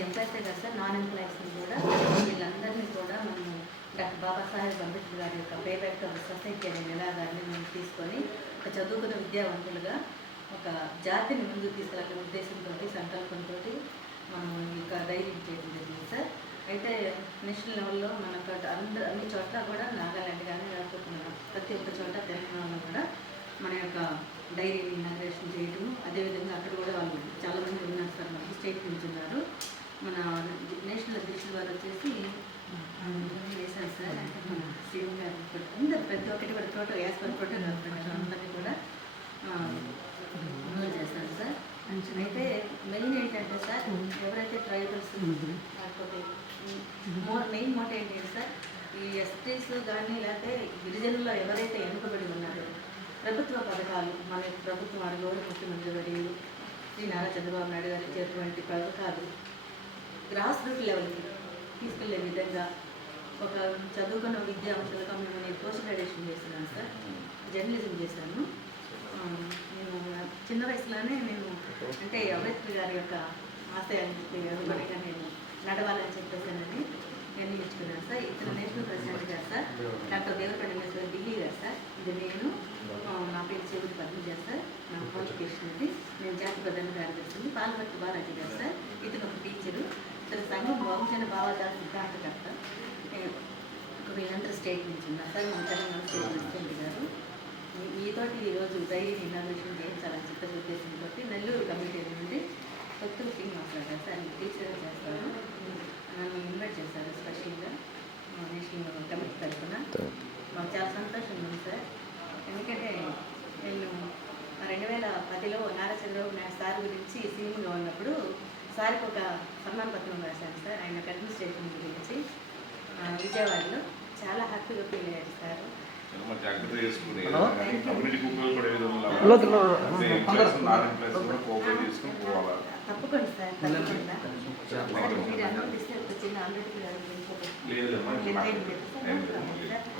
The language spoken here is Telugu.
ఎంప్లాయీసే కదా సార్ నాన్ ఎంప్లాయీస్ని కూడా వీళ్ళందరినీ కూడా మనం డాక్టర్ బాబాసాహెబ్ అంబేద్కర్ గారి యొక్క పే సొసైటీ అనే నినాదాన్ని మేము తీసుకొని ఒక చదువుకున్న విద్యావంతులుగా ఒక జాతిని ముందుకు తీసుకెళ్ళే ఉద్దేశంతో సంకల్పంతో మనం ఇక ధైర్యం చేయడం జరిగింది సార్. అయితే నేషనల్ లెవెల్లో మనకు అందరు అన్ని చోట్ల కూడా నాగాలాండ్ కానీ లేకపోతే ప్రతి ఒక్క చోట తెలంగాణలో కూడా మన యొక్క డైరీని ఇనాగ్రేషన్ చేయటము అదేవిధంగా అక్కడ కూడా వాళ్ళు చాలామంది ఉన్నారు సార్ మనకి స్టేట్ నుంచి ఉన్నారు. మన నేషనల్ అధ్యక్షుల వారు వచ్చేసి వేశారు సార్. అంటే మన సీఎం గారు అందరు ప్రతి ఒక్కటి కూడా ప్రోటో యాజ్ పర్ ప్రోటోకాల్ అందరినీ కూడా అమలు చేస్తారు సార్. అయితే మెయిన్ ఏంటంటే సార్ ఎవరైతే ట్రైబల్స్ లేకపోతే మో- మెయిన్ మోటో ఏంటంటే సార్ ఈ ఎస్టీస్ కానీ లేకపోతే గిరిజనుల్లో ఎవరైతే వెనుకబడి ఉన్నారో ప్రభుత్వ పథకాలు మన ప్రభుత్వం వారి గౌరవ ముఖ్యమంత్రి వర్యులు శ్రీ నారా చంద్రబాబు నాయుడు గారు ఇచ్చేటువంటి పథకాలు గ్రాస్ రూట్ లెవెల్కి తీసుకెళ్ళే విధంగా ఒక చదువుకున్న విద్యావంతులుగా మేము నేను పోస్ట్ గ్రాడ్యుయేషన్ చేస్తున్నాను సార్. జర్నలిజం చేశాను. నేను చిన్న వయసులోనే నేను అంటే అంబేద్కర్ గారి యొక్క ఆశయానికి అనుగుణంగా నేను నడవాలని చెప్పేసానని నిర్ణయించుకున్నాను సార్. ఇతను నేషనల్ ప్రెసిడెంట్ గారు సార్ డాక్టర్ దేవరపల్లి గారు ఢిల్లీ గారు సార్. ఇది నేను నా పేరు చెవిటి పద్మజ సార్. నా క్వాలిఫికేషన్ ఇది. నేను జాతి ప్రధాన కార్యదర్శిని పాల్గొట్టు బాలాజీ గారు సార్. ఇతను ఒక టీచరు ఇతను సంఘం బహుజన భావాదార సిద్ధాంతకర్త వీళ్ళందరూ స్టేట్ నుంచి ఉన్నారు సార్ మన తెలంగాణ స్టేట్ ప్రెసిడెంట్ గారు మీ- మీతోటి ఈరోజు డైరీ ఇనాగ్రేషన్ చేయించాలని చెప్పేసి ఉద్దేశంతో నెల్లూరు కమిటీ నుండి కొత్తూరు శ్రీనివాసరావు గారు సార్ టీచర్ చేస్తారు నన్ను ఇన్వైట్ చేశారు స్పెషల్గా మా నేషనల్ కమిటీ తరఫున. మాకు చాలా సంతోషంగా ఉంది సార్. ఎందుకంటే నేను రెండు వేల పదిలో నారా చంద్రబాబు నాయుడు సార్ గురించి సీఎంగా సార్కి ఒక సన్మాన పత్రం రాశాను సార్. ఆయన అడ్మినిస్ట్రేషన్ గురించి. విజయవాడలో చాలా హ్యాపీగా ఫీల్ అయ్యారు సార్. తప్పకుండా సార్ చిన్న